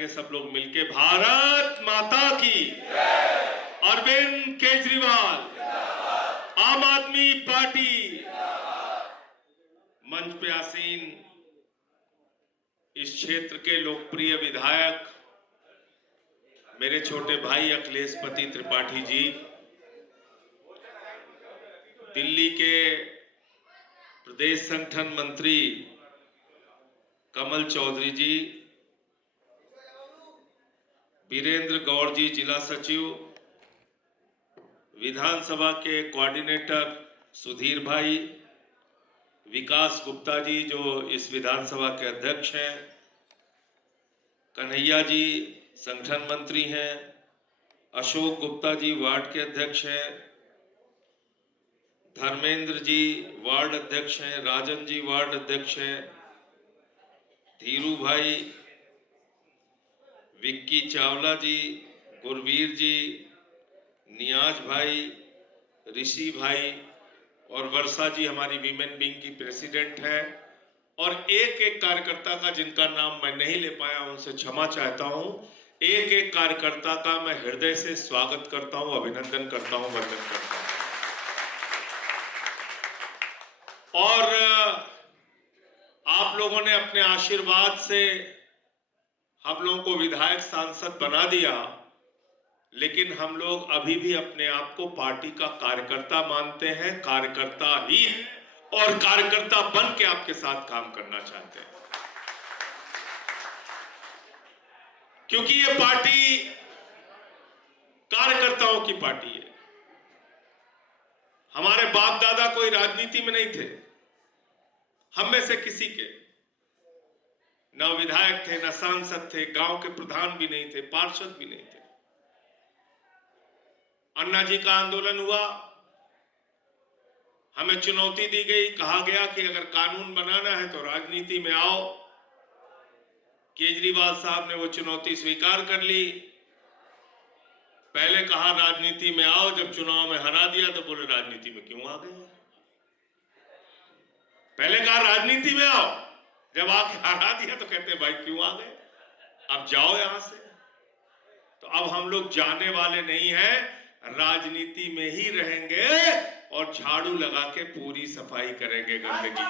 गाएंगे सब लोग मिलके, भारत माता की, अरविंद केजरीवाल, आम आदमी पार्टी। मंच पे आसीन इस क्षेत्र के लोकप्रिय विधायक मेरे छोटे भाई अखिलेशपति त्रिपाठी जी, दिल्ली के प्रदेश संगठन मंत्री कमल चौधरी जी, वीरेंद्र गौड़ जी जिला सचिव, विधानसभा के कोऑर्डिनेटर सुधीर भाई, विकास गुप्ता जी जो इस विधानसभा के अध्यक्ष हैं, कन्हैया जी संगठन मंत्री हैं, अशोक गुप्ता जी वार्ड के अध्यक्ष हैं, धर्मेंद्र जी वार्ड अध्यक्ष हैं, राजन जी वार्ड अध्यक्ष हैं, धीरू भाई, विक्की चावला जी, गुरवीर जी, नियाज भाई, ऋषि भाई और वर्षा जी हमारी वीमेन विंग की प्रेसिडेंट है, और एक एक कार्यकर्ता का जिनका नाम मैं नहीं ले पाया उनसे क्षमा चाहता हूं। एक एक कार्यकर्ता का मैं हृदय से स्वागत करता हूं, अभिनंदन करता हूं, वंदन करता हूं। और आप लोगों ने अपने आशीर्वाद से हम लोगों को विधायक सांसद बना दिया, लेकिन हम लोग अभी भी अपने आप को पार्टी का कार्यकर्ता मानते हैं, कार्यकर्ता ही है, और कार्यकर्ता बन के आपके साथ काम करना चाहते हैं, क्योंकि ये पार्टी कार्यकर्ताओं की पार्टी है। हमारे बाप दादा कोई राजनीति में नहीं थे, हम में से किसी के न विधायक थे, न सांसद थे, गांव के प्रधान भी नहीं थे, पार्षद भी नहीं थे। अन्ना जी का आंदोलन हुआ, हमें चुनौती दी गई, कहा गया कि अगर कानून बनाना है तो राजनीति में आओ। केजरीवाल साहब ने वो चुनौती स्वीकार कर ली। पहले कहा राजनीति में आओ, जब चुनाव में हरा दिया तो बोले राजनीति में क्यों आ गए। पहले कहा राजनीति में आओ, जब आके हरा दिया तो कहते भाई क्यों आ गए, अब जाओ यहां से। तो अब हम लोग जाने वाले नहीं हैं, राजनीति में ही रहेंगे और झाड़ू लगा के पूरी सफाई करेंगे गंदगी की।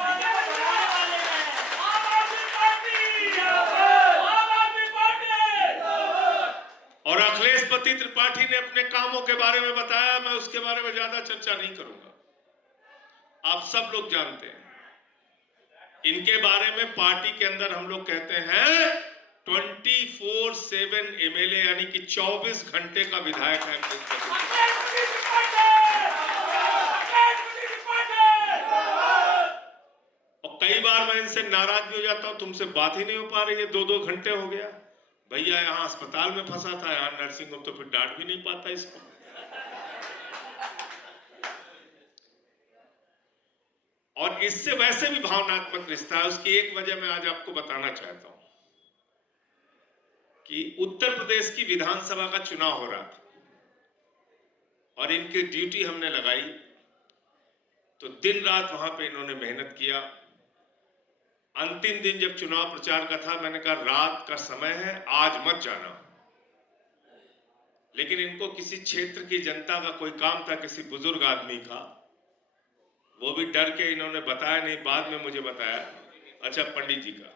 और अखिलेशपति त्रिपाठी ने अपने कामों के बारे में बताया, मैं उसके बारे में ज्यादा चर्चा नहीं करूंगा, आप सब लोग जानते हैं इनके बारे में। पार्टी के अंदर हम लोग कहते हैं 24/7 एमएलए, यानी कि 24 घंटे का विधायक है। और कई बार मैं इनसे नाराज भी हो जाता हूं, तुमसे बात ही नहीं हो पा रही है, 2-2 घंटे हो गया। भैया यहां अस्पताल में फंसा था, यहां नर्सिंग होम, तो फिर डांट भी नहीं पाता इसको। और इससे वैसे भी भावनात्मक रिश्ता है। उसकी एक वजह मैं आज आपको बताना चाहता हूं कि उत्तर प्रदेश की विधानसभा का चुनाव हो रहा था और इनकी ड्यूटी हमने लगाई, तो दिन रात वहां पे इन्होंने मेहनत किया। अंतिम दिन जब चुनाव प्रचार का था, मैंने कहा रात का समय है, आज मत जाना। लेकिन इनको किसी क्षेत्र की जनता का कोई काम था, किसी बुजुर्ग आदमी का, वो भी डर के इन्होंने बताया नहीं, बाद में मुझे बताया, अच्छा पंडित जी का,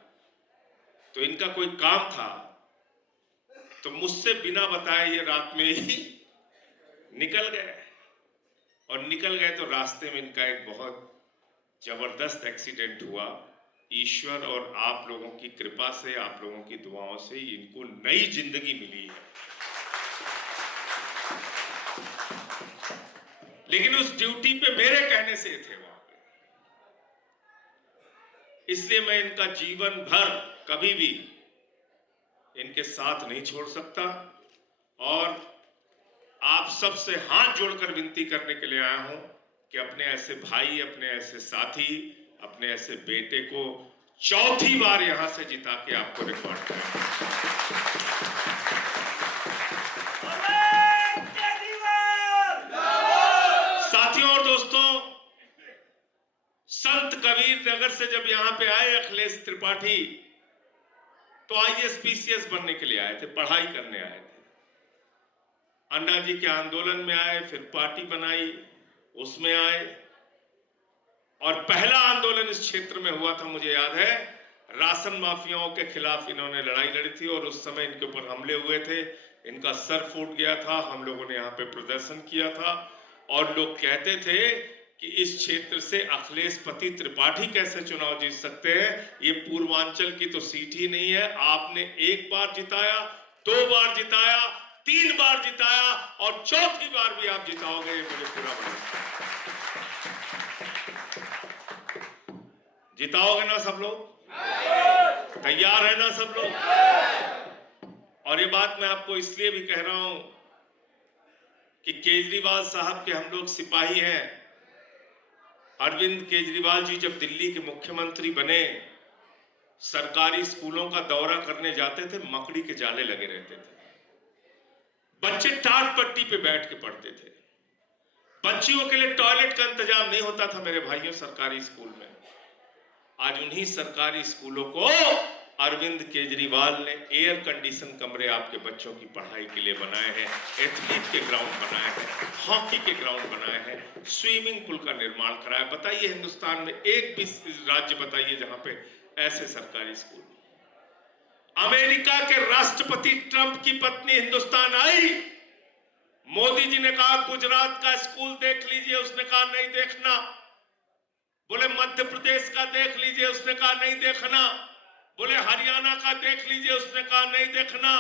तो इनका कोई काम था, तो मुझसे बिना बताए ये रात में ही निकल गए। और निकल गए तो रास्ते में इनका एक बहुत जबरदस्त एक्सीडेंट हुआ। ईश्वर और आप लोगों की कृपा से, आप लोगों की दुआओं से इनको नई जिंदगी मिली है। लेकिन उस ड्यूटी पे मेरे कहने से थे वहां पे, इसलिए मैं इनका जीवन भर कभी भी इनके साथ नहीं छोड़ सकता। और आप सबसे हाथ जोड़कर विनती करने के लिए आया हूं कि अपने ऐसे भाई, अपने ऐसे साथी, अपने ऐसे बेटे को चौथी बार यहां से जिता के आपको रिकॉर्ड करें। साथियों और दोस्तों, संत कबीर नगर से जब यहां पे आए अखिलेश त्रिपाठी, तो आईएएस पीसीएस बनने के लिए आए थे, पढ़ाई करने आए थे। अन्ना जी के आंदोलन में आए, फिर पार्टी बनाई, उसमें आए, और पहला आंदोलन इस क्षेत्र में हुआ था, मुझे याद है, राशन माफियाओं के खिलाफ इन्होंने लड़ाई लड़ी थी और उस समय इनके ऊपर हमले हुए थे, इनका सर फूट गया था। हम लोगों ने यहाँ पे प्रदर्शन किया था और लोग कहते थे कि इस क्षेत्र से अखिलेश त्रिपाठी कैसे चुनाव जीत सकते हैं, ये पूर्वांचल की तो सीट ही नहीं है। आपने एक बार जिताया, 2 बार जिताया, 3 बार जिताया और चौथी बार भी आप जिताओगे, ये मुझे पूरा भरोसा। जिताओगे ना सब लोग? तैयार है ना सब लोग? और ये बात मैं आपको इसलिए भी कह रहा हूं कि केजरीवाल साहब के हम लोग सिपाही हैं। अरविंद केजरीवाल जी जब दिल्ली के मुख्यमंत्री बने, सरकारी स्कूलों का दौरा करने जाते थे, मकड़ी के जाले लगे रहते थे, बच्चे टाट पट्टी पे बैठ के पढ़ते थे, बच्चियों के लिए टॉयलेट का इंतजाम नहीं होता था मेरे भाइयों सरकारी स्कूल में। आज उन्हीं सरकारी स्कूलों को अरविंद केजरीवाल ने एयर कंडीशन कमरे आपके बच्चों की पढ़ाई के लिए बनाए हैं, एथलीट के ग्राउंड बनाए हैं, हॉकी के ग्राउंड बनाए हैं, स्विमिंग पूल का निर्माण कराया। बताइए हिंदुस्तान में एक भी राज्य बताइए जहां पे ऐसे सरकारी स्कूल। अमेरिका के राष्ट्रपति ट्रंप की पत्नी हिंदुस्तान आई, मोदी जी ने कहा गुजरात का स्कूल देख लीजिए, उसने कहा नहीं देखना। बोले मध्य प्रदेश का देख लीजिए, उसने कहा नहीं देखना। बोले हरियाणा का देख लीजिए, उसने कहा नहीं देखना।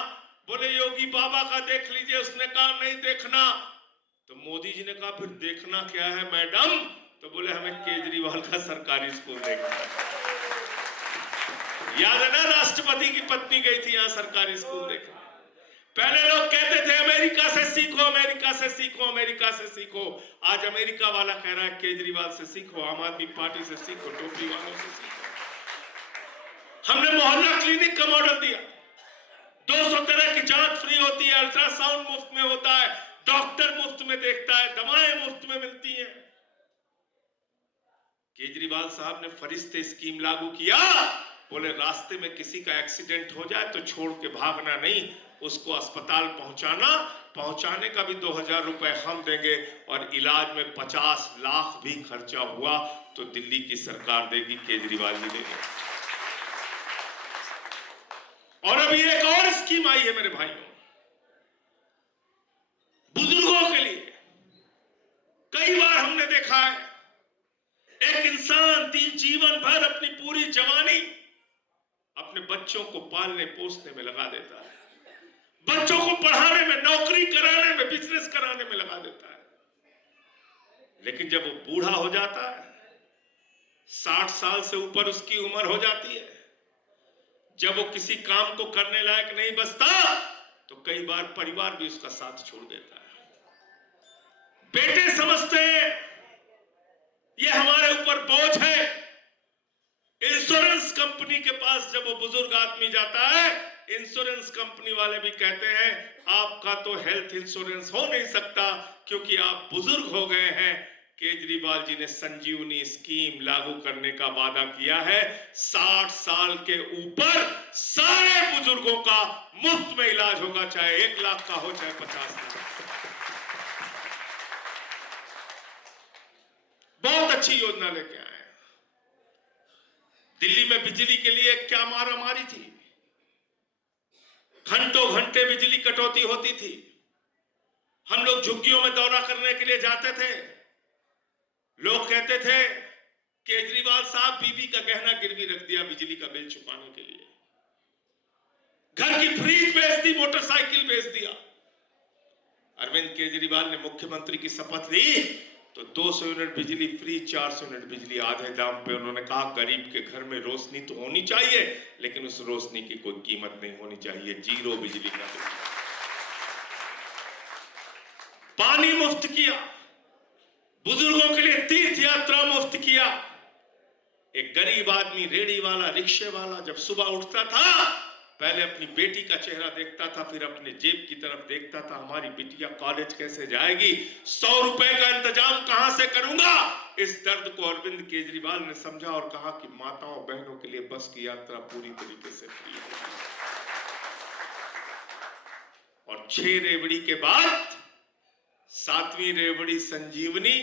बोले योगी बाबा का देख लीजिए, उसने कहा नहीं देखना। तो मोदी जी ने कहा फिर देखना क्या है मैडम? तो बोले हमें केजरीवाल का सरकारी स्कूल देखना है। याद है ना, राष्ट्रपति की पत्नी गई थी यहां सरकारी स्कूल देखने। पहले लोग कहते थे अमेरिका से सीखो, अमेरिका से सीखो, अमेरिका से सीखो। आज अमेरिका वाला कह रहा है केजरीवाल से सीखो, आम आदमी पार्टी से सीखो, टोपी वालों से सीखो। हमने मोहल्ला क्लिनिक का मॉडल दिया, 200 तरह की जांच फ्री होती है, अल्ट्रासाउंड मुफ्त में होता है, डॉक्टर मुफ्त में देखता है, दवाएं मुफ्त में मिलती हैं। केजरीवाल साहब ने फरिश्ते स्कीम लागू किया। बोले रास्ते में किसी का एक्सीडेंट हो जाए तो छोड़ के भागना नहीं, उसको अस्पताल पहुंचाने का भी 2000 रुपए हम देंगे और इलाज में 50 लाख भी खर्चा हुआ तो दिल्ली की सरकार देगी, केजरीवाल जी देंगे। और अभी एक और स्कीम आई है मेरे भाइयों, बुजुर्गों के लिए। कई बार हमने देखा है एक इंसान जीवन भर अपनी पूरी जवानी अपने बच्चों को पालने पोसने में लगा देता है, बच्चों को पढ़ाने में, नौकरी कराने में, बिजनेस कराने में लगा देता है। लेकिन जब वो बूढ़ा हो जाता है, 60 साल से ऊपर उसकी उम्र हो जाती है, जब वो किसी काम को करने लायक नहीं बचता तो कई बार परिवार भी उसका साथ छोड़ देता है। बेटे समझते हैं ये हमारे ऊपर बोझ है। इंश्योरेंस कंपनी के पास जब वो बुजुर्ग आदमी जाता है, इंश्योरेंस कंपनी वाले भी कहते हैं आपका तो हेल्थ इंश्योरेंस हो नहीं सकता क्योंकि आप बुजुर्ग हो गए हैं। केजरीवाल जी ने संजीवनी स्कीम लागू करने का वादा किया है। 60 साल के ऊपर सारे बुजुर्गों का मुफ्त में इलाज होगा, चाहे 1 लाख का हो चाहे 50 लाख। बहुत अच्छी योजना लेके आए। दिल्ली में बिजली के लिए क्या मारामारी थी, घंटों घंटे बिजली कटौती होती थी। हम लोग झुग्गियों में दौरा करने के लिए जाते थे, लोग कहते थे केजरीवाल साहब बीबी का गहना गिरवी रख दिया बिजली का बिल चुकाने के लिए, घर की फ्रिज बेच दी, मोटरसाइकिल बेच दिया। अरविंद केजरीवाल ने मुख्यमंत्री की शपथ ली तो 200 यूनिट बिजली फ्री, 400 यूनिट बिजली आधे दाम पे। उन्होंने कहा गरीब के घर में रोशनी तो होनी चाहिए लेकिन उस रोशनी की कोई कीमत नहीं होनी चाहिए, 0 बिजली का बिल। पानी मुफ्त किया, बुजुर्गों के लिए तीर्थ यात्रा मुफ्त किया। एक गरीब आदमी, रेड़ी वाला, रिक्शे वाला जब सुबह उठता था पहले अपनी बेटी का चेहरा देखता था, फिर अपने जेब की तरफ देखता था, हमारी बिटिया कॉलेज कैसे जाएगी, 100 रुपए का इंतजाम कहां से करूंगा। इस दर्द को अरविंद केजरीवाल ने समझा और कहा कि माताओं बहनों के लिए बस की यात्रा पूरी तरीके से फ्री है। और 6 रेवड़ी के बाद 7वीं रेवड़ी संजीवनी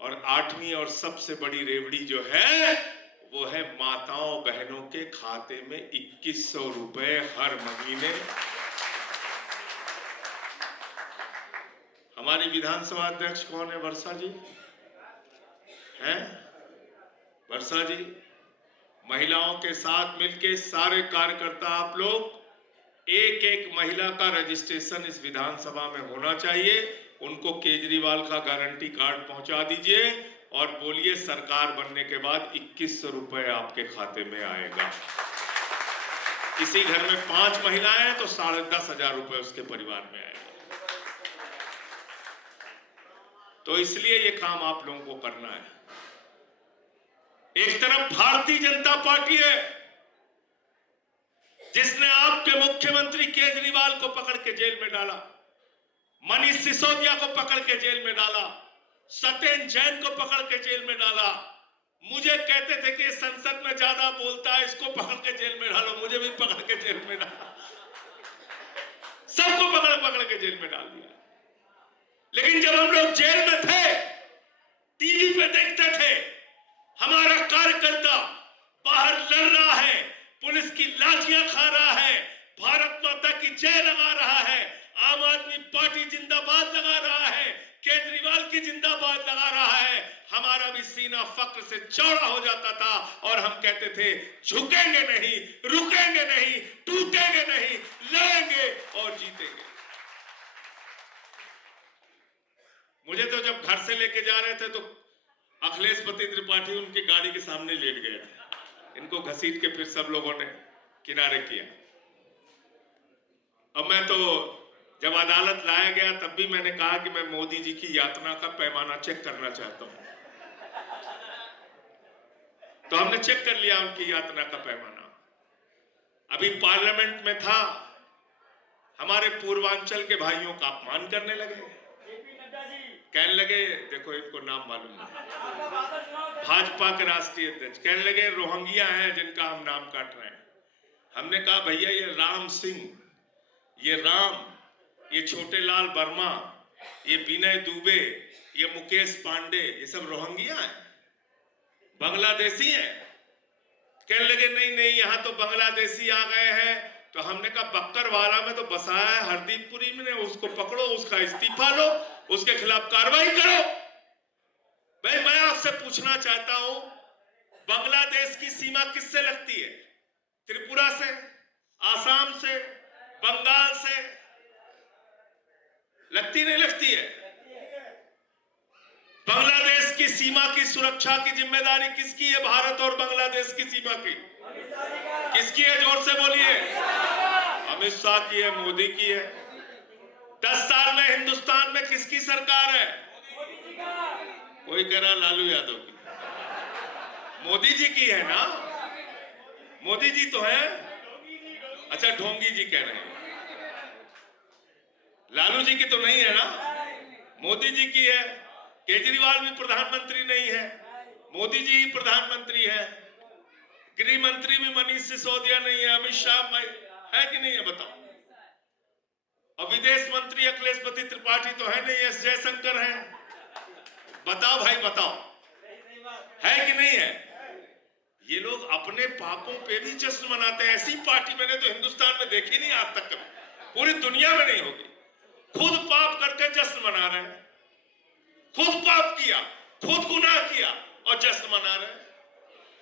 और 8वीं और सबसे बड़ी रेवड़ी जो है वो है माताओं बहनों के खाते में 2100 रुपए हर महीने। हमारी विधानसभा अध्यक्ष कौन है? वर्षा जी हैं? वर्षा जी, महिलाओं के साथ मिलके सारे कार्यकर्ता आप लोग एक एक महिला का रजिस्ट्रेशन इस विधानसभा में होना चाहिए। उनको केजरीवाल का गारंटी कार्ड पहुंचा दीजिए और बोलिए सरकार बनने के बाद 2100 रुपए आपके खाते में आएगा। किसी घर में 5 महिलाएं हैं तो 10,500 रुपए उसके परिवार में आएगा। तो इसलिए ये काम आप लोगों को करना है। एक तरफ भारतीय जनता पार्टी है जिसने आपके मुख्यमंत्री केजरीवाल को पकड़ के जेल में डाला, मनीष सिसोदिया को पकड़ के जेल में डाला, सत्येंद्र जैन को पकड़ के जेल में डाला। मुझे कहते थे कि संसद में ज्यादा बोलता है, इसको पकड़ के जेल में डालो। मुझे भी पकड़ के जेल में डाला, सबको पकड़ के जेल में डाल दिया। लेकिन जब हम लोग जेल में थे, टीवी पे देखते थे हमारा कार्यकर्ता बाहर लड़ रहा है, पुलिस की लाठियां खा रहा है, भारत माता की जय लगा रहा है, आम आदमी पार्टी जिंदाबाद लगा रहा है, केजरीवाल की जिंदाबाद लगा रहा है। हमारा भी सीना फक्र से चौड़ा हो जाता था और हम कहते थे झुकेंगे नहीं, रुकेंगे नहीं, टूटेंगे नहीं, लड़ेंगे और जीतेंगे। मुझे तो जब घर से लेके जा रहे थे तो अखिलेशपति त्रिपाठी उनकी गाड़ी के सामने लेट गए थे। इनको घसीट के फिर सब लोगों ने किनारे किया। अब मैं तो जब अदालत लाया गया तब भी मैंने कहा कि मैं मोदी जी की यातना का पैमाना चेक करना चाहता हूं। तो हमने चेक कर लिया उनकी यातना का पैमाना। अभी पार्लियामेंट में था, हमारे पूर्वांचल के भाइयों का अपमान करने लगे, कहने लगे, देखो इनको नाम मालूम नहीं, भाजपा के राष्ट्रीय अध्यक्ष कहने लगे रोहिंग्या हैं जिनका हम नाम काट रहे हैं। हमने कहा भैया ये राम सिंह, ये राम, ये छोटे लाल वर्मा, ये विनय दुबे, ये मुकेश पांडे, ये सब रोहिंग्या हैं, बांग्लादेशी हैं। कहने लगे नहीं नहीं यहाँ तो बांग्लादेशी आ गए हैं। तो हमने कहा बक्करवाला में तो बसाया है हरदीपपुरी में, उसको पकड़ो, उसका इस्तीफा लो, उसके खिलाफ कार्रवाई करो। भाई मैं आपसे पूछना चाहता हूं, बांग्लादेश की सीमा किससे लगती है? त्रिपुरा से, आसाम से, बंगाल से लगती नहीं लगती है? बांग्लादेश की सीमा की सुरक्षा की जिम्मेदारी किसकी है? भारत और बांग्लादेश की सीमा की किसकी है? जोर से बोलिए। अमित शाह की है, मोदी की है। 10 साल में हिंदुस्तान में किसकी सरकार है? कोई कह रहा लालू यादव की, मोदी जी की है ना? मोदी जी तो है। अच्छा ढोंगी जी कह रहे हैं, लालू जी की तो नहीं है ना, मोदी जी की है। केजरीवाल भी प्रधानमंत्री नहीं है, मोदी जी ही प्रधानमंत्री है। गृह मंत्री भी मनीष सिसोदिया नहीं है, अमित शाह है कि नहीं है बताओ? और विदेश मंत्री अखिलेशपति त्रिपाठी तो है नहीं, एस जयशंकर है। बताओ भाई बताओ, है कि नहीं है? ये लोग अपने पापों पे भी जश्न मनाते हैं। ऐसी पार्टी मैंने तो हिंदुस्तान में देखी नहीं आज तक, कभी पूरी दुनिया में नहीं होगी। खुद पाप करके जश्न मना रहे हैं, खुद पाप किया, खुद गुनाह किया और जश्न मना रहे हैं।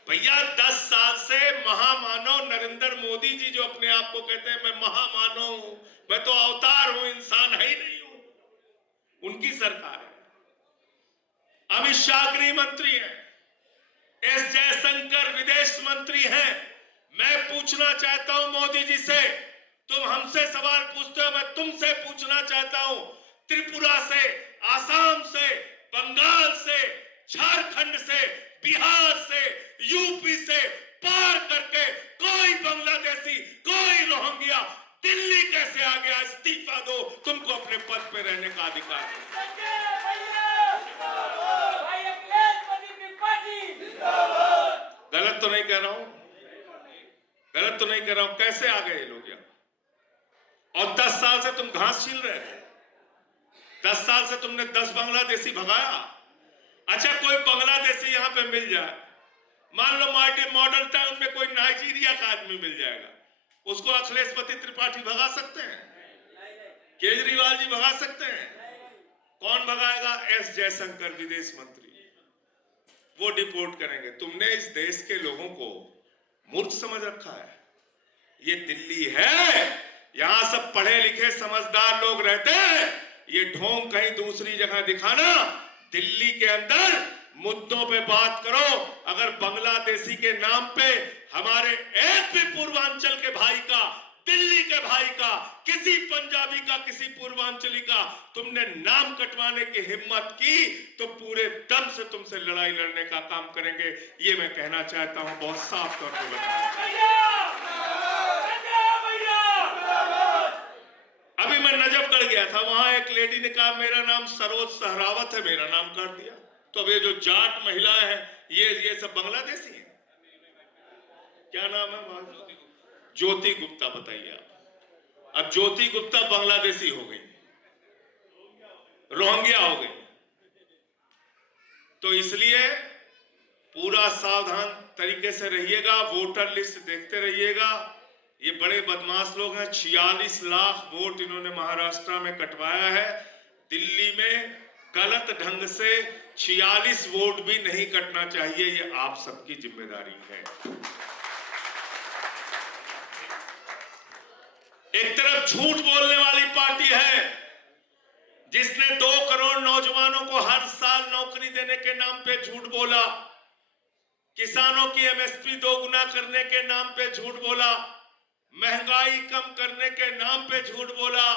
भैया 10 साल से महामानव नरेंद्र मोदी जी जो अपने आप को कहते हैं मैं महामानव हूं, मैं तो अवतार हूं, इंसान है ही नहीं हूं, उनकी सरकार है। अमित शाह गृह मंत्री है, एस जयशंकर विदेश मंत्री हैं। मैं पूछना चाहता हूं मोदी जी से, तुम हमसे सवाल पूछते हो, मैं तुमसे पूछना चाहता हूं, त्रिपुरा से, आसाम से, बंगाल से, झारखंड से, बिहार से, यूपी से पार करके कोई बांग्लादेशी, कोई रोहिंग्या दिल्ली कैसे आ गया? इस्तीफा दो, तुमको अपने पद पे रहने का अधिकार है। गलत तो नहीं कह रहा हूं, गलत तो नहीं कह रहा हूं। कैसे आ गए ये लोग यहाँ? और 10 साल से तुम घास छील रहे थे। 10 साल से तुमने 10 बांग्लादेशी भगाया। अच्छा, कोई बांग्लादेशी यहां पे मिल जाए, मान लो मॉडल टाउन में कोई नाइजीरिया का आदमी मिल जाएगा, उसको अखिलेशपति त्रिपाठी भगा सकते हैं? केजरीवाल जी भगा सकते हैं? कौन भगाएगा? एस जयशंकर विदेश मंत्री, वो डिपोर्ट करेंगे। तुमने इस देश के लोगों को मूर्ख समझ रखा है। ये दिल्ली है, यहां सब पढ़े लिखे समझदार लोग रहते हैं। ये ढोंग कहीं दूसरी जगह दिखाना। दिल्ली के अंदर मुद्दों पे बात करो। अगर बांग्लादेशी के नाम पे हमारे एक भी पूर्वांचल के भाई का, दिल्ली के भाई का, किसी पंजाबी का, किसी पूर्वांचली का तुमने नाम कटवाने की हिम्मत की तो पूरे दम से तुमसे लड़ाई लड़ने का काम करेंगे। ये मैं कहना चाहता हूं बहुत साफ तौर पर। अभी मैं नजफगढ़ गया था, वहां एक लेडी ने कहा मेरा नाम सरोज सहरावत है, मेरा नाम काट दिया। तो अब ये जो जाट महिलाएं हैं, ये सब बांग्लादेशी हैं। क्या नाम है? ज्योति गुप्ता। बताइए आप, अब ज्योति गुप्ता बांग्लादेशी हो गई, रोहिंग्या हो गई। तो इसलिए पूरा सावधान तरीके से रहिएगा, वोटर लिस्ट देखते रहिएगा। ये बड़े बदमाश लोग हैं। 46 लाख वोट इन्होंने महाराष्ट्र में कटवाया है। दिल्ली में गलत ढंग से 46 वोट भी नहीं कटना चाहिए। ये आप सबकी जिम्मेदारी है। एक तरफ झूठ बोलने वाली पार्टी है जिसने 2 करोड़ नौजवानों को हर साल नौकरी देने के नाम पे झूठ बोला, किसानों की एमएसपी 2 गुना करने के नाम पे झूठ बोला, महंगाई कम करने के नाम पे झूठ बोला,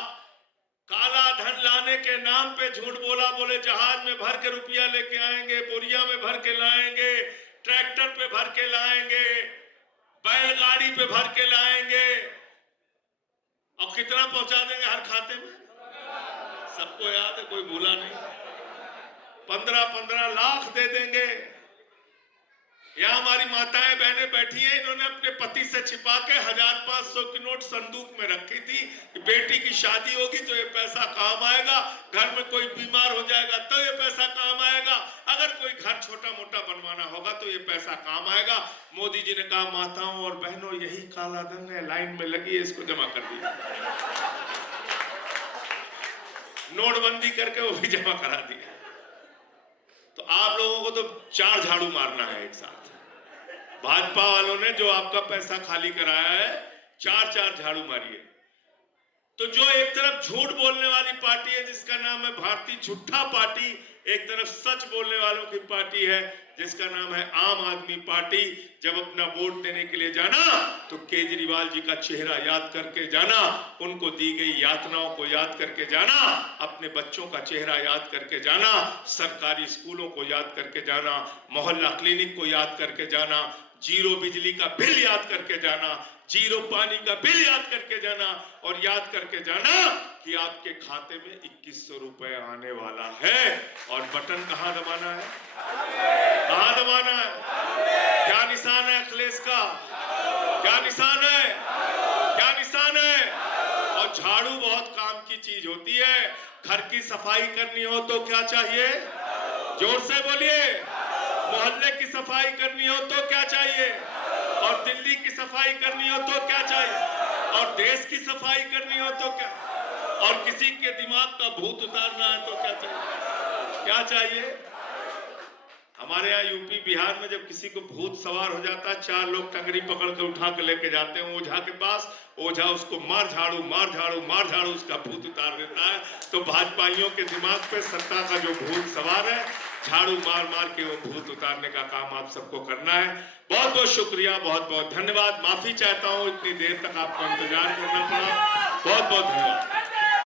काला धन लाने के नाम पे झूठ बोला। बोले जहाज में भर के रुपया लेके आएंगे, बोरिया में भर के लाएंगे, ट्रैक्टर पे भर के लाएंगे, बैलगाड़ी पे भर के लाएंगे, और कितना पहुंचा देंगे हर खाते में? सबको याद है, कोई भूला नहीं। 15-15 लाख दे देंगे। यहां हमारी माताएं बहनें बैठी हैं, इन्होंने अपने पति से छिपा के 1500 की नोट संदूक में रखी थी कि बेटी की शादी होगी तो ये पैसा काम आएगा, घर में कोई बीमार हो जाएगा तो ये पैसा काम आएगा, अगर कोई घर छोटा मोटा बनवाना होगा तो ये पैसा काम आएगा। मोदी जी ने कहा माताओं और बहनों, यही काला धन है, लाइन में लगी है, इसको जमा कर दिया। नोटबंदी करके वो भी जमा करा दिया। तो आप लोगों को तो 4 झाड़ू मारना है एक साथ। भाजपा वालों ने जो आपका पैसा खाली कराया है, 4 झाड़ू मारिए। तो जो एक तरफ झूठ बोलने वाली पार्टी है जिसका नाम है भारतीय झूठा पार्टी, एक तरफ सच बोलने वालों की पार्टी है जिसका नाम है आम आदमी पार्टी। जब अपना वोट देने के लिए जाना तो केजरीवाल जी का चेहरा याद करके जाना, उनको दी गई यातनाओं को याद करके जाना, अपने बच्चों का चेहरा याद करके जाना, सरकारी स्कूलों को याद करके जाना, मोहल्ला क्लिनिक को याद करके जाना, जीरो बिजली का बिल याद करके जाना, जीरो पानी का बिल याद करके जाना, और याद करके जाना कि आपके खाते में 2100 रुपए आने वाला है। और बटन कहां दबाना है? कहां दबाना है? क्या निशान है अखिलेश का? क्या निशान है? क्या निशान है? और झाड़ू बहुत काम की चीज होती है। घर की सफाई करनी हो तो क्या चाहिए? जोर से बोलिए। मोहल्ले की सफाई करनी हो तो क्या चाहिए? और दिल्ली की सफाई करनी हो तो क्या चाहिए? और देश की सफाई करनी हो तो क्या? और किसी के दिमाग का भूत उतारना है तो क्या चाहिए? क्या चाहिए? हमारे यहाँ यूपी बिहार में जब किसी को भूत सवार हो जाता है, 4 लोग टंगरी पकड़ के उठा के लेके जाते हैं ओझा के पास। ओझा उसको मार झाड़ू मार झाड़ू मार झाड़ू उसका भूत उतार देता है। तो भाजपाइयों के दिमाग पे सत्ता का जो भूत सवार है, झाड़ू मार मार के वो भूत उतारने का काम आप सबको करना है। बहुत बहुत शुक्रिया, बहुत बहुत धन्यवाद। माफी चाहता हूँ इतनी देर तक आपको इंतजार करना पड़ा। बहुत बहुत धन्यवाद।